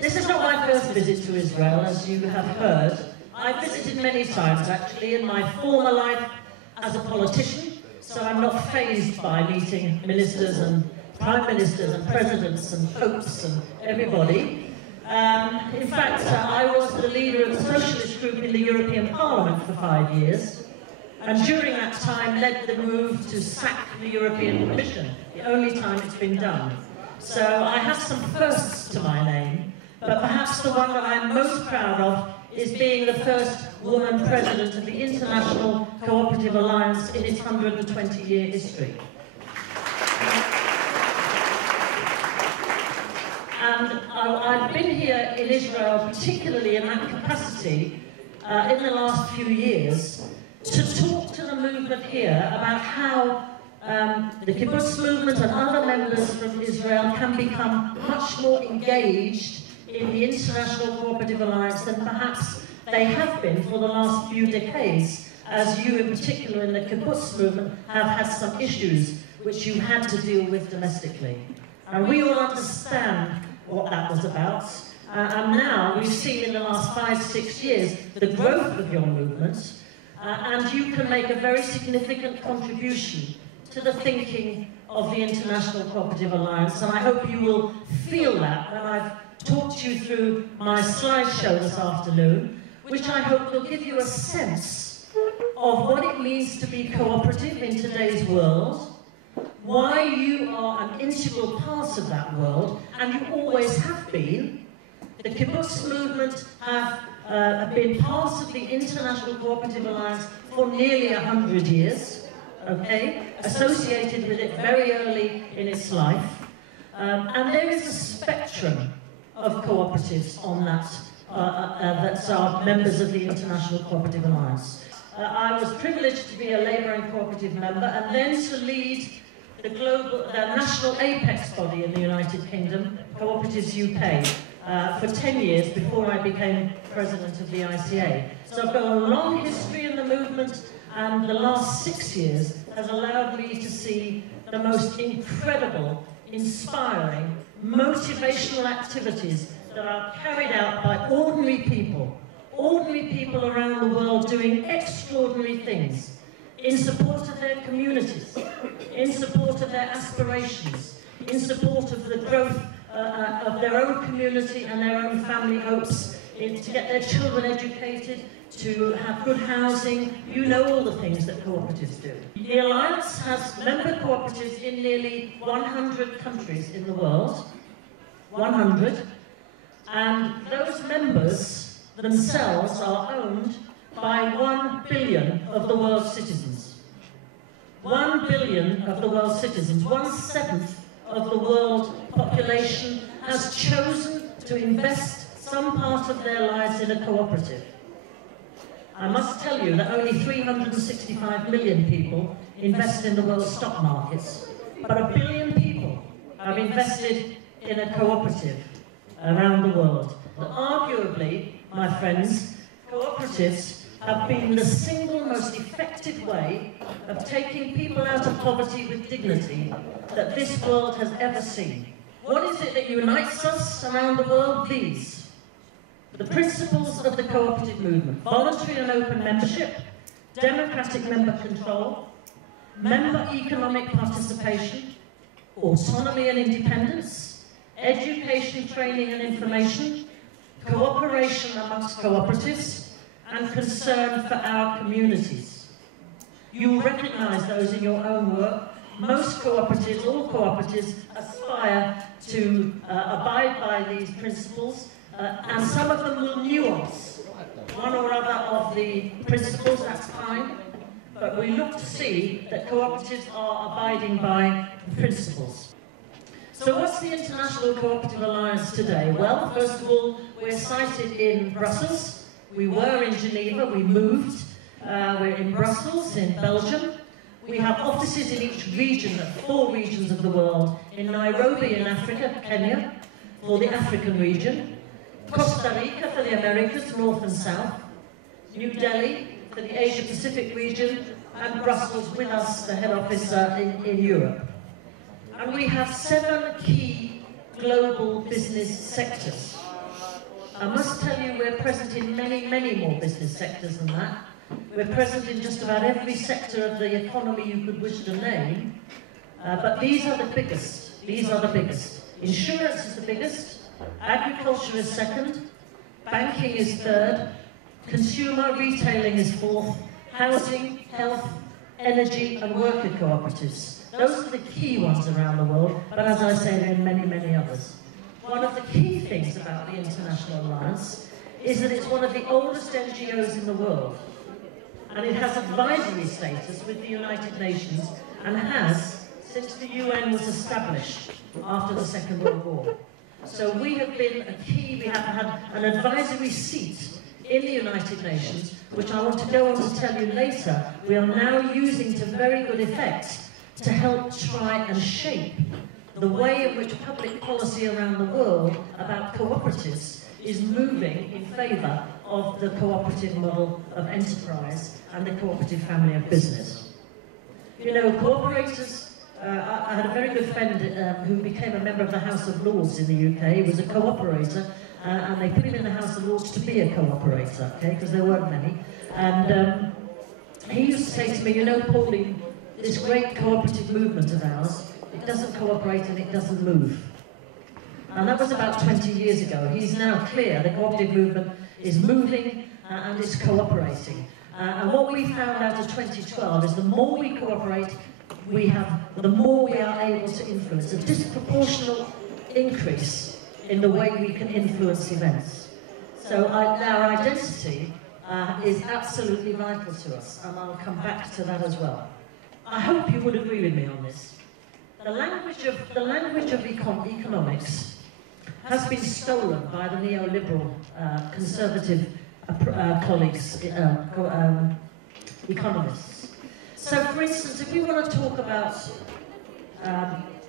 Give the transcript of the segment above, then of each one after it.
This is not my first visit to Israel, as you have heard. I've visited many times, actually, in my former life as a politician, so I'm not fazed by meeting ministers and prime ministers and presidents and popes and everybody. In fact, I was the leader of the socialist group in the European Parliament for 5 years, and during that time led the move to sack the European Commission, the only time it's been done. So I have some firsts to my name, but perhaps the one that I'm most proud of is being the first woman president of the International Cooperative Alliance in its 120-year history. And I've been here in Israel, particularly in that capacity, in the last few years, to talk to the movement here about how the kibbutz movement and other members from Israel can become much more engaged in the International Cooperative Alliance than perhaps they have been for the last few decades, as you in particular in the kibbutz movement have had some issues which you had to deal with domestically. And we all understand what that was about. And now we've seen in the last 5-6 years the growth of your movement, and you can make a very significant contribution to the thinking of the International Cooperative Alliance, and I hope you will feel that when I've talked you through my slideshow this afternoon, which I hope will give you a sense of what it means to be cooperative in today's world, why you are an integral part of that world, and you always have been. The kibbutz movement have been part of the International Cooperative Alliance for nearly 100 years, okay, associated with it very early in its life. And there is a spectrum of cooperatives on that, that are members of the International Cooperative Alliance. I was privileged to be a labour and cooperative member, and then to lead the national apex body in the United Kingdom, Cooperatives UK, for 10 years before I became president of the ICA. So I've got a long history in the movement, and the last 6 years has allowed me to see the most incredible, inspiring, motivational activities that are carried out by ordinary people around the world doing extraordinary things in support of their communities, in support of their aspirations, in support of the growth of their own community and their own family hopes, to get their children educated, to have good housing. You know all the things that cooperatives do. The Alliance has member cooperatives in nearly 100 countries in the world, 100, and those members themselves are owned by 1 billion of the world's citizens. 1 billion of the world's citizens, 1/7 of the world population, has chosen to invest some part of their lives in a cooperative. I must tell you that only 365 million people invest in the world's stock markets, but 1 billion people have invested in a cooperative around the world. But arguably, my friends, cooperatives have been the single most effective way of taking people out of poverty with dignity that this world has ever seen. What is it that unites us around the world? These. The principles of the cooperative movement: voluntary and open membership, democratic member control, member economic participation, autonomy and independence, education, training and information, cooperation amongst cooperatives, and concern for our communities. You recognise those in your own work. Most cooperatives, all cooperatives, aspire to abide by these principles, and some of them will nuance one or other of the principles, that's fine, but we look to see that cooperatives are abiding by the principles. So what's the International Cooperative Alliance today? Well, first of all, we're sited in Brussels. We were in Geneva, we moved. We're in Brussels, in Belgium. We have offices in each region, 4 regions of the world. In Nairobi in Africa, Kenya, for the African region. Costa Rica for the Americas, North and South. New Delhi for the Asia-Pacific region. And Brussels with us, the head office in Europe. And we have 7 key global business sectors. I must tell you we're present in many, many more business sectors than that. We're present in just about every sector of the economy you could wish to name, but these are the biggest. These are the biggest. Insurance is the biggest, agriculture is second, banking is third, consumer retailing is fourth, housing, health, energy and worker cooperatives. Those are the key ones around the world, but as I say, there are many, many others. One of the key things about the International Alliance is that it's one of the oldest NGOs in the world. And it has advisory status with the United Nations and has since the UN was established after the Second World War. So we have been a key, we have had an advisory seat in the United Nations, which I want to go on to tell you later, we are now using to very good effect to help try and shape the way in which public policy around the world about cooperatives is moving in favour of the cooperative model of enterprise and the cooperative family of business. You know, cooperators, I had a very good friend who became a member of the House of Lords in the UK. He was a cooperator, and they put him in the House of Lords to be a cooperator, okay, because there weren't many. And he used to say to me, you know, Pauline, this great cooperative movement of ours, it doesn't cooperate and it doesn't move. And that was about 20 years ago. He's now clear the cooperative movement is moving and is cooperating. And what we found out of 2012 is the more we cooperate, the more we are able to influence. A disproportional increase in the way we can influence events. So our identity is absolutely vital to us, and I'll come back to that as well. I hope you would agree with me on this. The language of economics has been stolen by the neoliberal, conservative colleagues, economists. So, for instance, if we want to talk about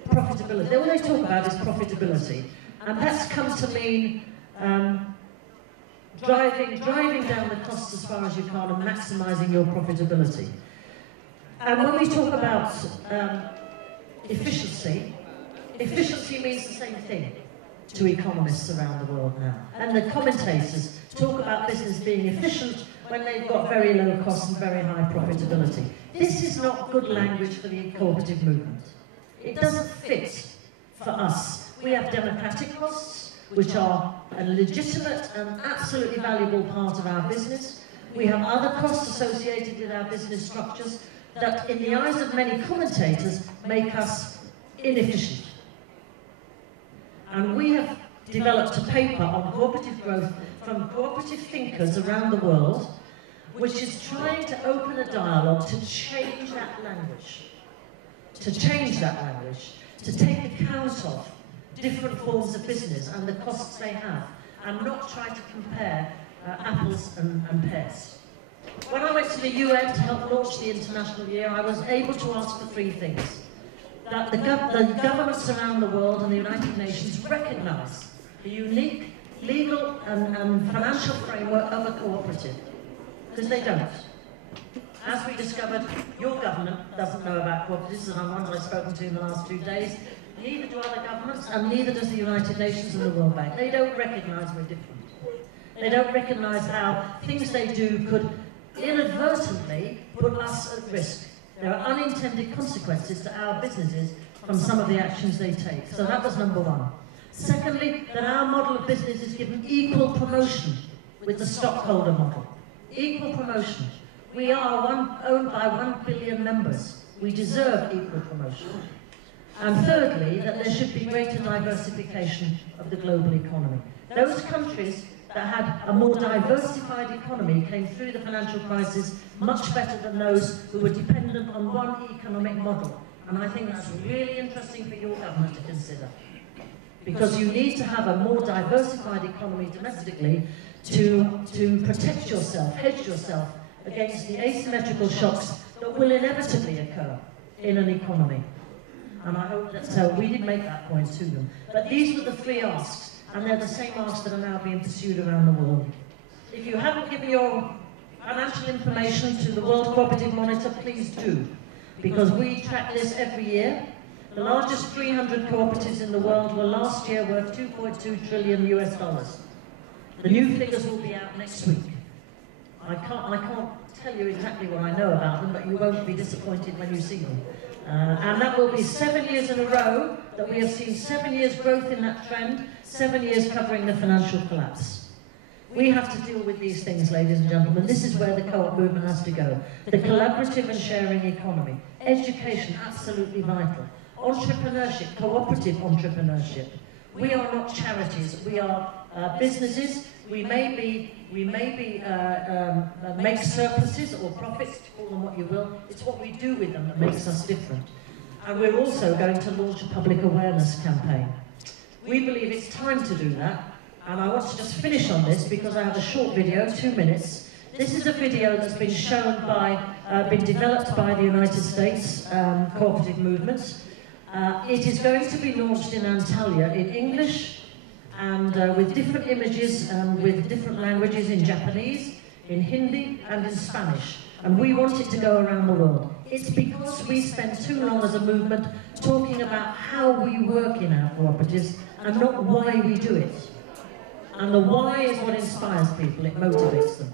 profitability, all they talk about is profitability, and that's come to mean driving down the costs as far as you can and maximising your profitability. And when we talk about efficiency means the same thing to economists around the world now. And the commentators talk about business being efficient when they've got very low costs and very high profitability. This is not good language for the cooperative movement. It doesn't fit for us. We have democratic costs, which are a legitimate and absolutely valuable part of our business. We have other costs associated with our business structures that, in the eyes of many commentators, make us inefficient. And we have developed a paper on cooperative growth from cooperative thinkers around the world, which is trying to open a dialogue to change that language. To take account of different forms of business and the costs they have, and not try to compare apples and pears. When I went to the UN to help launch the International Year, I was able to ask for three things. That the governments around the world and the United Nations recognise the unique legal and financial framework of a cooperative, because they don't. As we discovered, your government doesn't know about cooperatives, and I'm one that I've spoken to in the last 2 days. Neither do other governments, and neither does the United Nations and the World Bank. They don't recognise we're different. They don't recognise how things they do could inadvertently put us at risk. There are unintended consequences to our businesses from some of the actions they take. So that was number one. Secondly, that our model of business is given equal promotion with the stockholder model. Equal promotion. We are owned by 1 billion members. We deserve equal promotion. And thirdly, that there should be greater diversification of the global economy. Those countries that had a more diversified economy came through the financial crisis much better than those who were dependent on one economic model. And I think that's really interesting for your government to consider. Because you need to have a more diversified economy domestically to protect yourself, hedge yourself against the asymmetrical shocks that will inevitably occur in an economy. And I hope that so we did make that point to them. But these were the three asks, and they're the same asks that are now being pursued around the world. If you haven't given your financial information to the World Cooperative Monitor, please do, because we track this every year. The largest 300 cooperatives in the world were last year worth $2.2 trillion US. The new figures will be out next week. I can't tell you exactly what I know about them, but you won't be disappointed when you see them. And that will be 7 years in a row that we have seen 7 years growth in that trend, 7 years covering the financial collapse. We have to deal with these things, ladies and gentlemen. This is where the co-op movement has to go. The collaborative and sharing economy. Education, absolutely vital. Entrepreneurship, cooperative entrepreneurship. We are not charities, we are businesses. We may make surpluses or profits, call them what you will. It's what we do with them that makes us different. And we're also going to launch a public awareness campaign. We believe it's time to do that, and I want to just finish on this because I have a short video, 2 minutes. This is a video that's been shown by, been developed by the United States cooperative movements. It is going to be launched in Antalya in English, and with different images and with different languages, in Japanese, in Hindi and in Spanish. And we want it to go around the world. It's because we spent too long as a movement talking about how we work in our cooperatives and not why we do it. And the why is what inspires people, it motivates them.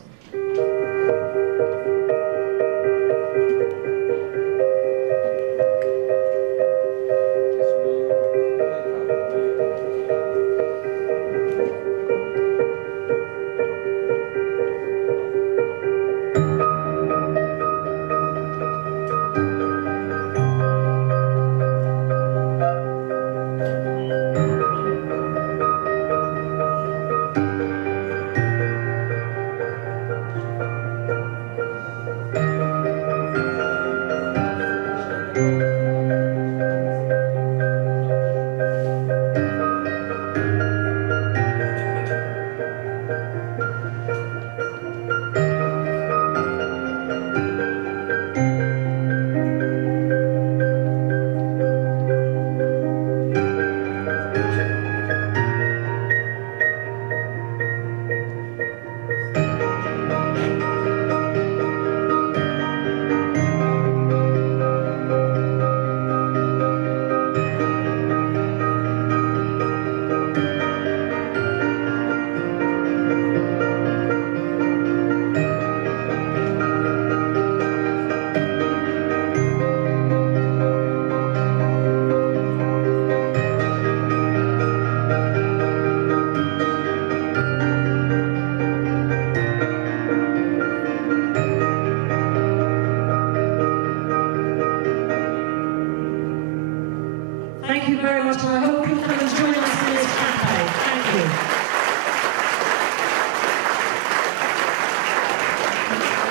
Thank you very much, and I hope you'll come and join us in this cafe. Thank you.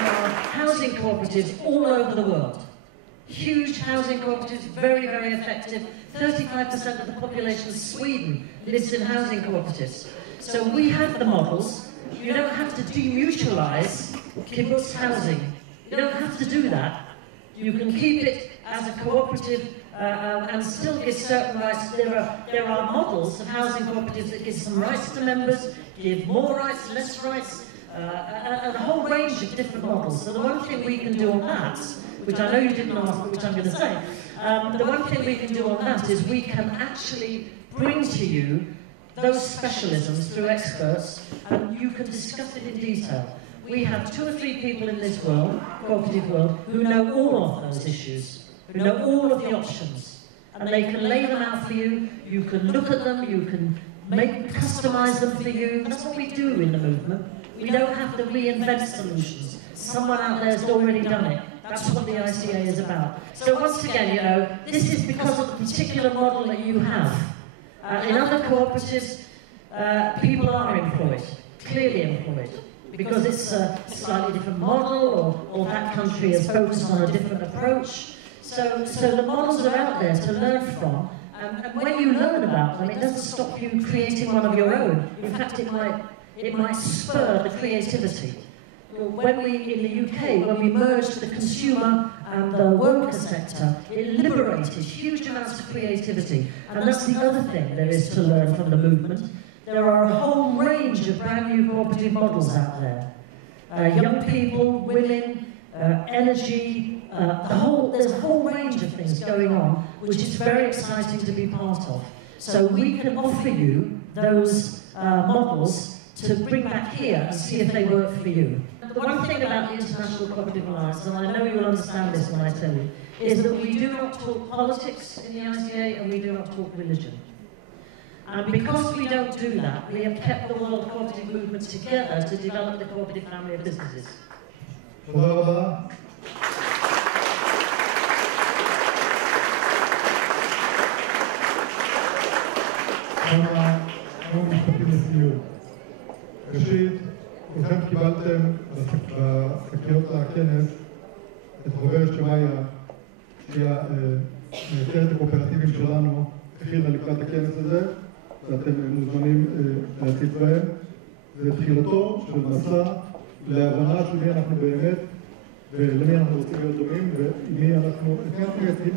There are housing cooperatives all over the world. Huge housing cooperatives, very, very effective. 35% of the population of Sweden lives in housing cooperatives. So we have the models. You don't have to demutualize kibbutz housing. You don't have to do that. You can keep it as a cooperative and still give certain rights. There are models of housing cooperatives that give some rights to members, give more rights, less rights, and a whole range of different models. So the one thing we can do on that, which I know you didn't ask, but which I'm going to say, the one thing we can do on that is we can actually bring to you those specialisms through experts, and you can discuss it in detail. We have 2 or 3 people in this world, cooperative world, who know all of those issues, who know all of the options, and they can lay them out for you. You can look at them, you can customize them for you. That's what we do in the movement. We don't have to reinvent solutions. Someone out there has already done it. That's what the ICA is about. So once again, you know, this is because of the particular model that you have. In other cooperatives, people are employed, clearly employed, because it's a slightly different model, or that country is focused on a different approach. So the models are out there to learn from, and when you learn about them, it doesn't stop you creating one of your own. In fact, it might spur the creativity. When in the UK, when we merged the consumer and the worker sector, it liberated huge amounts of creativity. And that's the other thing there is to learn from the movement. There are a whole range of brand new cooperative models out there. Young people, women, energy, there's a whole range of things going on, which is very exciting to be part of. So we can offer you those models to bring back here and see if they work for you. The one thing about the International Cooperative Alliance, and I know you'll understand this when I tell you, is that we do not talk politics in the ICA and we do not talk religion. And because we don't do that, we have kept the world cooperative movement together to develop the cooperative family of businesses. תודה רבה. כמה משפטים לסיום. ראשית, כולכם קיבלתם בחקירות הכנס את החוברת שמאיה, שהיא מייצרת הקואופרטיבים שלנו, הכינה לקראת הכנס הזה, ואתם מוזמנים להציץ בהם. זה תחילתו של מסע להבנה של מי אנחנו באמת ולמי אנחנו רוצים להיות דומים ומי אנחנו מייצגים.